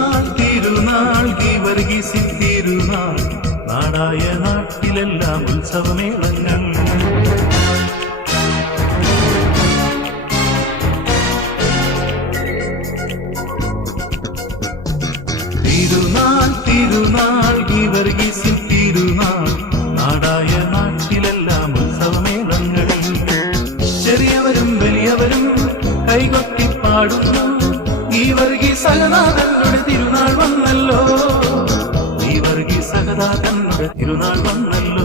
തിരുനാൾ തിരുനാൾ ഗീവർഗീസിൻ തിരുനാൾ നാടായ നാട്ടിലെല്ലാം ഉത്സവമേളങ്ങൾ. തിരുനാൾ തിരുനാൾ ഗീവർഗീസിൻ തിരുനാൾ നാടായ നാട്ടിലെല്ലാം ഉത്സവമേളങ്ങൾ. ചെറിയവരും വലിയവരും കൈകൊട്ടി പാടുന്നു, ഗീവർഗീസ് സഹദാ തങ്ങളുടെ തിരുനാൾ വന്നല്ലോ, ഗീവർഗീസ് സഹദാ തങ്ങളുടെ തിരുനാൾ വന്നല്ലോ.